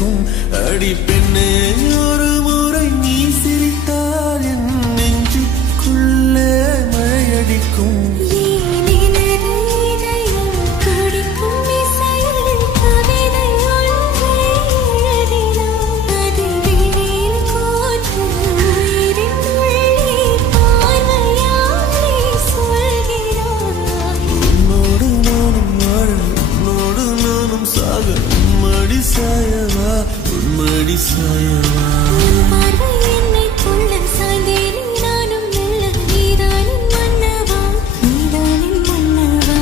மழையடிக்கும். அடி பெண்ணே ஒரு முறை நீ சிரித்தால் என் நெஞ்சுக்குள்ளே மழையடிக்கும். உன்மடி சாயவா என்னை கொள்ள சாய்ந்தேனே நானும் மெல்ல. நீதானின் மன்னவா, நீதானின் மன்னவா.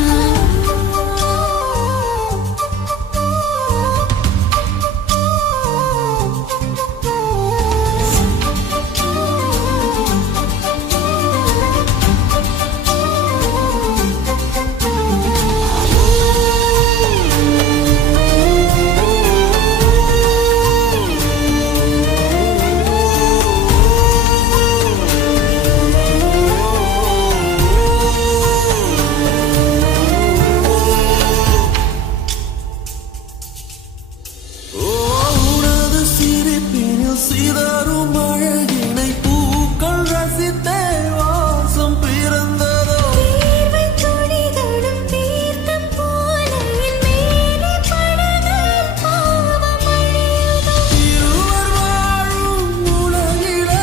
சிதறும் அழகினை பூக்கள் ரசித்தே வாசம் பிறந்ததோ. தீர்வை துளிகளும் தீர்த்தம் போல என் மேலே படுகையில் பாவம் அழியுதோ. இருவர் வாழும் உலகிலே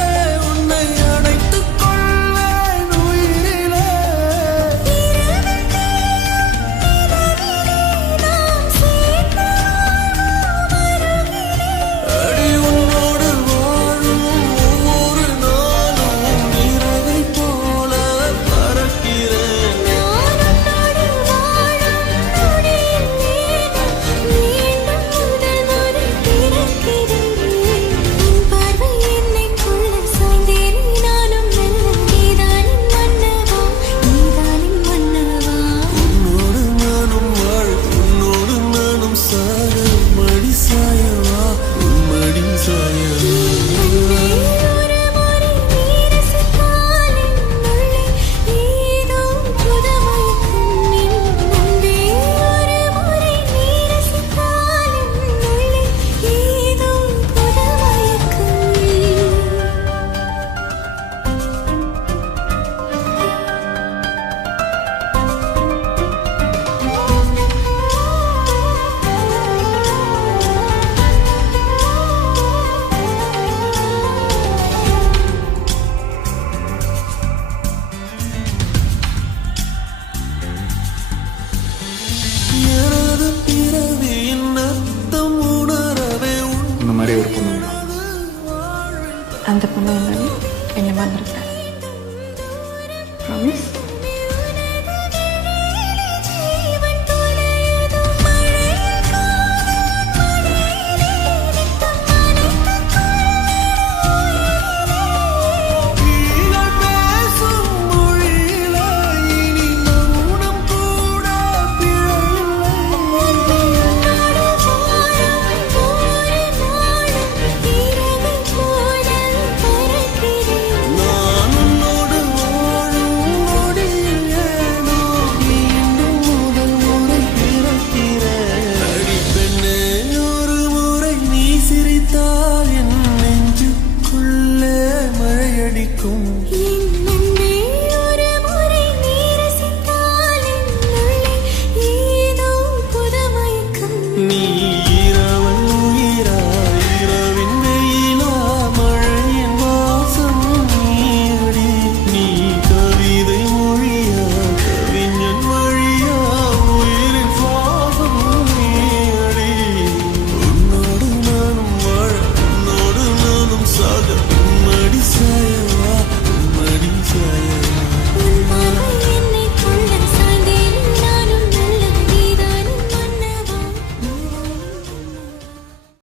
உன்னை அடைத்துக் கொள்வேன் உயிரிலே. இரவில் தேயும் நிலவிலே நாம் சேர்ந்து வாழ்வோம் அருகிலே. அடி உன்னோடு வாழும் ஒவ்வொரு நாளும் இரவை போல பறக்கிறேன். நான் உன்னோடு வாழும் நொடியில் மீண்டும் முதல் முறை பிறக்கிறேன். உன் பார்வை என்னை கொள்ள சாய்ந்தேனே நானும் மெல்ல. நீதானின் மன்னவா, நீதானின் மன்னவா. உன்னோடு நானும் வாழ உன்னோடு நானும் சாய மடி சாயவா உன்மடி சாயவா. ஒரு முறை நீ ரசித்தால் என்னுள்ளே ஏதோ புதுமைக்கும். அன்பே ஒரு முறை நீ ரசித்தால் என்னுள்ளே ஏதோ புதுமைக்கும். எனது பிறவியின் அர்த்தம் உணரவே இந்த மாதிரி ஒரு பொண்ணு வேணும். அந்த பொண்ணு வந்தாலும் என்ன மறந்துருப்பேன். ப்ராமிஸ். ஜீவன் தொலையுதோ மழையில் காதல் மழையிலே நித்தம் நனைத்துக் நீங்கள் பேசும் மொழியிலே இனி மௌனம் கூட பிழையில்லை. உன்னோடு வாழும் ஒவ்வொரு நாளும் இரவு போல பறக்கிறேன். நான் உன்னோடு வாழும் நொடியில் ஏனோ மீண்டும் முதல் முறை பிறக்கிறேன். அடி பெண்ணே ஒரு முறை நீ சிரித்தால் என் நெஞ்சுக்குள்ளே மழையடிக்கும்.